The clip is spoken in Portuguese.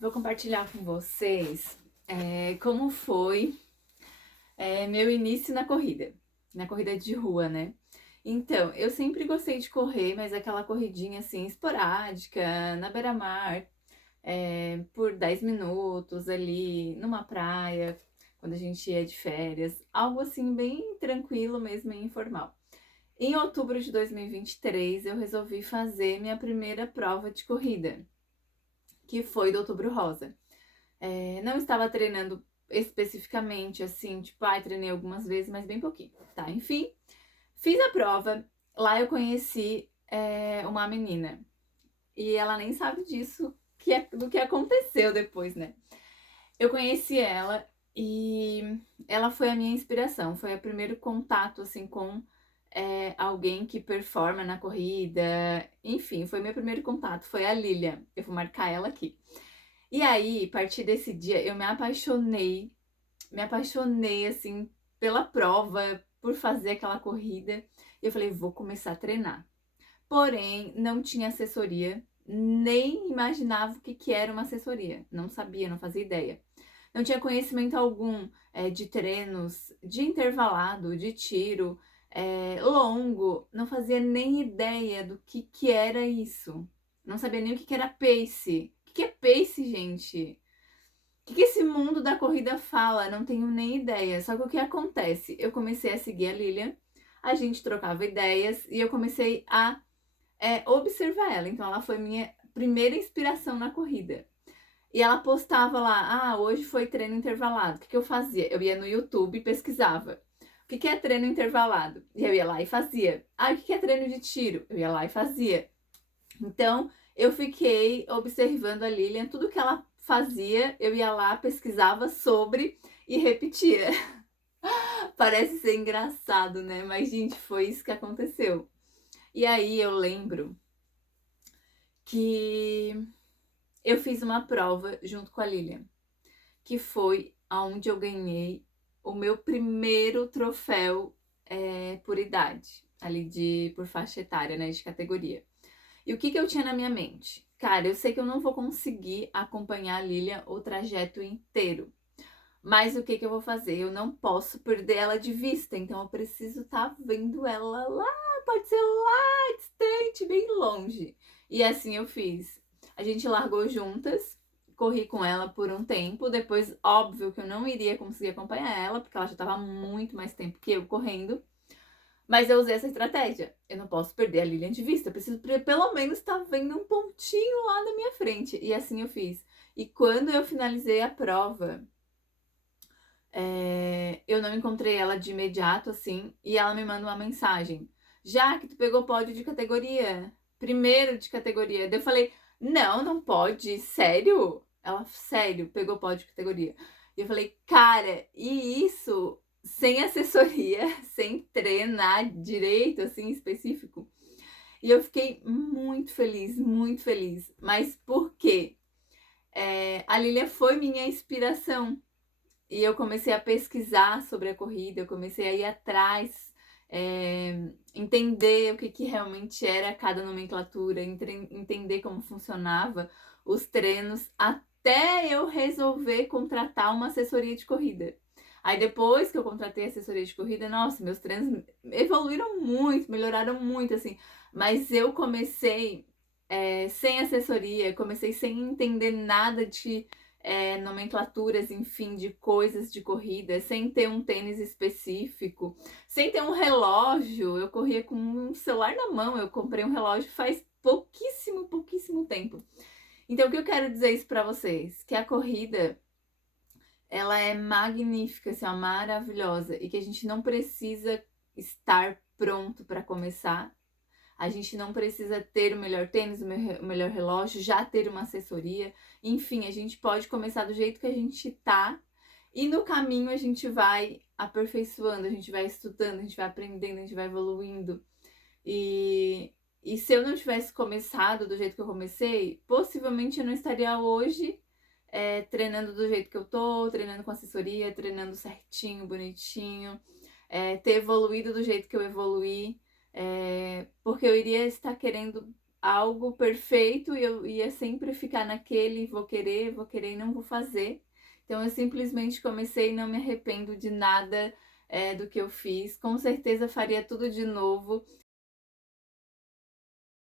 Vou compartilhar com vocês como foi meu início na corrida de rua, né? Então, eu sempre gostei de correr, mas aquela corridinha assim, esporádica, na beira-mar, por 10 minutos ali, numa praia, quando a gente ia de férias, algo assim bem tranquilo mesmo e informal. Em outubro de 2023, eu resolvi fazer minha primeira prova de corrida, que foi do Outubro Rosa. Não estava treinando especificamente, assim, tipo, treinei algumas vezes, mas bem pouquinho, tá? Enfim, fiz a prova, lá eu conheci uma menina, e ela nem sabe disso, do que aconteceu depois, né? Eu conheci ela e ela foi a minha inspiração, foi o primeiro contato, assim, com alguém que performa na corrida, enfim, foi meu primeiro contato, foi a Lilian, eu vou marcar ela aqui. E aí, a partir desse dia, eu me apaixonei, assim, pela prova, por fazer aquela corrida. E eu falei, vou começar a treinar. Porém, não tinha assessoria, nem imaginava o que, que era uma assessoria. Não sabia, não fazia ideia. Não tinha conhecimento algum de treinos, de intervalado, de tiro, longo. Não fazia nem ideia do que era isso. Não sabia nem o que era pace. O que é pace, gente? O que esse mundo da corrida fala? Não tenho nem ideia. Só que o que acontece? Eu comecei a seguir a Lilian, a gente trocava ideias e eu comecei a observar ela. Então ela foi minha primeira inspiração na corrida. E ela postava lá, hoje foi treino intervalado. O que eu fazia? Eu ia no YouTube e pesquisava. O que é treino intervalado? E eu ia lá e fazia. O que é treino de tiro? Eu ia lá e fazia. Então, eu fiquei observando a Lilian, tudo que ela fazia, eu ia lá, pesquisava sobre e repetia. Parece ser engraçado, né? Mas, gente, foi isso que aconteceu. E aí eu lembro que eu fiz uma prova junto com a Lilian, que foi aonde eu ganhei o meu primeiro troféu por idade, ali por faixa etária, né, de categoria. E o que eu tinha na minha mente? Cara, eu sei que eu não vou conseguir acompanhar a Lilian o trajeto inteiro. Mas o que eu vou fazer? Eu não posso perder ela de vista, então eu preciso estar vendo ela lá, pode ser lá distante, bem longe. E assim eu fiz. A gente largou juntas, corri com ela por um tempo, depois, óbvio que eu não iria conseguir acompanhar ela, porque ela já estava muito mais tempo que eu correndo. Mas eu usei essa estratégia. Eu não posso perder a Lilian de vista. Eu preciso pelo menos estar vendo um pontinho lá na minha frente. E assim eu fiz. E quando eu finalizei a prova, eu não encontrei ela de imediato, assim. E ela me manda uma mensagem. Já que tu pegou pódio de categoria. Primeiro de categoria. Daí eu falei, não, não pode. Sério? Ela, sério, pegou pódio de categoria. E eu falei, cara, e isso sem assessoria, sem treinar direito, assim, específico. E eu fiquei muito feliz, muito feliz. Mas por quê? A Lilia foi minha inspiração. E eu comecei a pesquisar sobre a corrida, eu comecei a ir atrás, entender o que realmente era cada nomenclatura, entender como funcionava os treinos, até eu resolver contratar uma assessoria de corrida. Aí depois que eu contratei a assessoria de corrida, nossa, meus treinos evoluíram muito, melhoraram muito, assim. Mas eu comecei sem assessoria, comecei sem entender nada de nomenclaturas, enfim, de coisas de corrida, sem ter um tênis específico, sem ter um relógio. Eu corria com um celular na mão, eu comprei um relógio faz pouquíssimo, pouquíssimo tempo. Então, o que eu quero dizer isso para vocês? Que a corrida, ela é magnífica, assim, ó, maravilhosa, e que a gente não precisa estar pronto para começar. A gente não precisa ter o melhor tênis, o melhor relógio, já ter uma assessoria. Enfim, a gente pode começar do jeito que a gente tá. E no caminho a gente vai aperfeiçoando, a gente vai estudando, a gente vai aprendendo, a gente vai evoluindo. E se eu não tivesse começado do jeito que eu comecei, possivelmente eu não estaria hoje treinando do jeito que eu tô, treinando com assessoria, treinando certinho, bonitinho, ter evoluído do jeito que eu evoluí, porque eu iria estar querendo algo perfeito e eu ia sempre ficar naquele vou querer e não vou fazer. Então eu simplesmente comecei e não me arrependo de nada do que eu fiz. Com certeza faria tudo de novo.